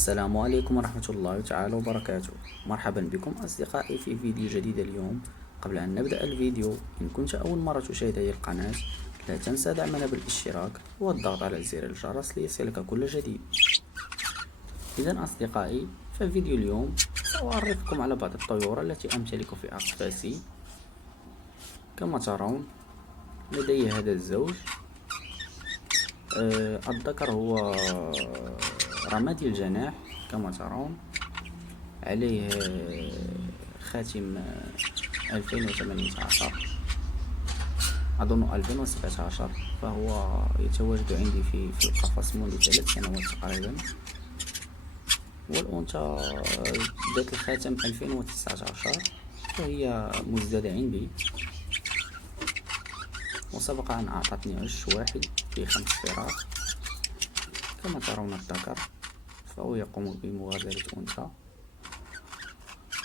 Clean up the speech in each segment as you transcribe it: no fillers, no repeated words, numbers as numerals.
السلام عليكم ورحمة الله تعالى وبركاته. مرحبا بكم أصدقائي في فيديو جديد اليوم. قبل أن نبدأ الفيديو، إن كنت أول مرة تشاهد هذه القناة لا تنسى دعمنا بالاشتراك والضغط على زر الجرس ليصلك كل جديد. إذا أصدقائي، في فيديو اليوم سأعرفكم على بعض الطيور التي أمتلك في أقفاسي. كما ترون لدي هذا الزوج. الذكر هو رمادي الجناح كما ترون، عليه خاتم 2018 أظن 2017، فهو يتواجد عندي في القفص منذ 3 سنوات تقريبا. والأنثى ذات الخاتم 2019 فهي مزدادة عندي، وسبق أن أعطتني عش واحد في 5 فراخ. كما ترون الذكر فهو يقوم بمغازلة أنثى.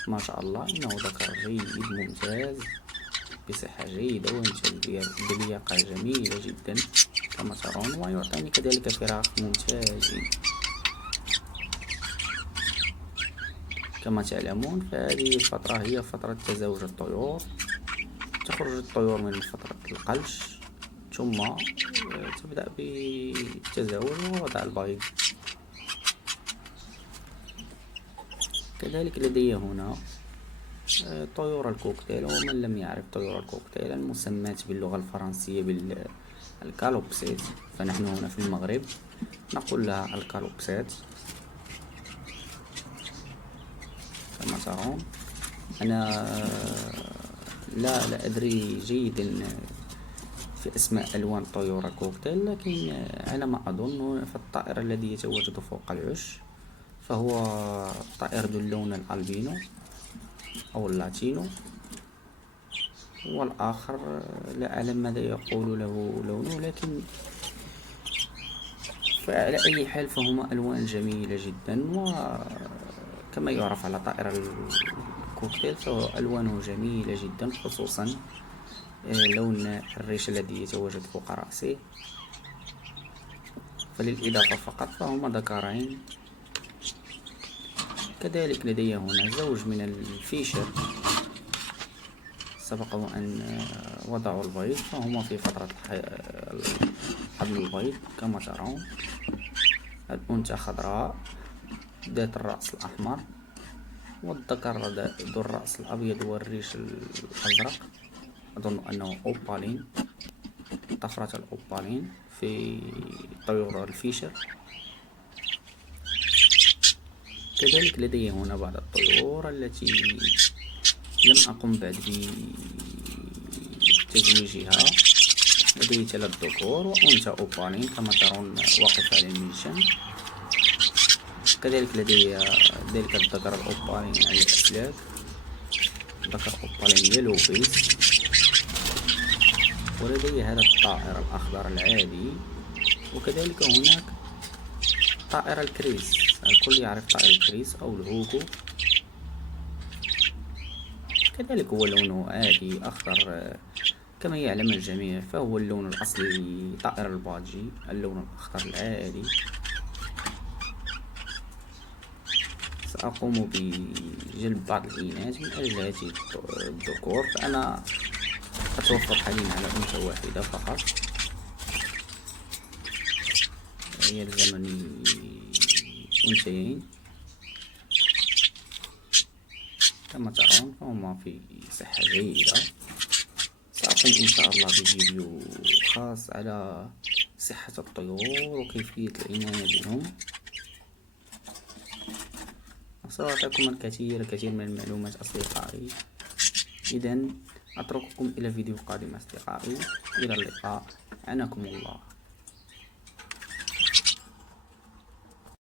ما شاء الله، إنه ذكر جيد ممتاز بصحة جيدة ويمتلك بلياقة جميلة جدا كما ترون، ويعطيني كذلك فراخ ممتازين. كما تعلمون فهذه الفترة هي فترة تزاوج الطيور. تخرج الطيور من فترة القلش، ثم تبدأ بالتزاوج ووضع البيض. كذلك لدي هنا طيور الكوكتيل، ومن لم يعرف طيور الكوكتيل المسماة باللغة الفرنسية بالكالوبسيت، فنحن هنا في المغرب نقول لها الكالوبسيت. كما ترون أنا لا أدري جيدا في أسماء ألوان طيور الكوكتيل، لكن على ما أظن فالطائر الذي يتواجد فوق العش فهو طائر ذو اللون الألبينو أو اللاتينو، والآخر لا أعلم ماذا يقول له لونه، لكن فعلى أي حال فهما ألوان جميلة جدا. وكما يعرف على طائر الكوكتيل فهو ألوانه جميلة جدا، خصوصا لون الريش الذي يتواجد فوق رأسه. فللإضافة فقط فهما ذكرين. كذلك لدي هنا زوج من الفيشر، سبقوا أن وضعوا البيض، فهما في فترة حمل البيض. كما ترون الأنثى خضراء ذات الرأس الأحمر، والذكر ذو الرأس الأبيض والريش الأزرق. أظن أنه أوبالين، طفرة الأوبالين في طيور الفيشر. كذلك لدي هنا بعض الطيور التي لم أقم بعد بتزويجها. لدي 3 ذكور وأنثى أوبالين كما ترون واقفة على المنشن. كذلك لدي ذلك الذكر الأوبالين على الأسلاك، ذكر أوبالين يلوبيس. ولدي هذا الطائر الأخضر العادي، وكذلك هناك طائر الكريس. الكل يعرف طائر الكريس أو الهوكو، كذلك هو لونه عادي أخضر كما يعلم الجميع، فهو اللون الأصلي لطائر الباجي، اللون الأخضر العادي. سأقوم بجلب بعض الإناث من أجل هذه الذكور، فأنا أتوفر حاليا على أنثى واحدة فقط. يلزمني أنثيين. كما ترون فهما في صحة جيدة. سأقوم إن شاء الله بفيديو خاص على صحة الطيور وكيفية العناية بهم. سأعطيكم الكثير من المعلومات أصدقائي. إذن أترككم إلى فيديو قادم أصدقائي، إلى اللقاء، عناكم الله.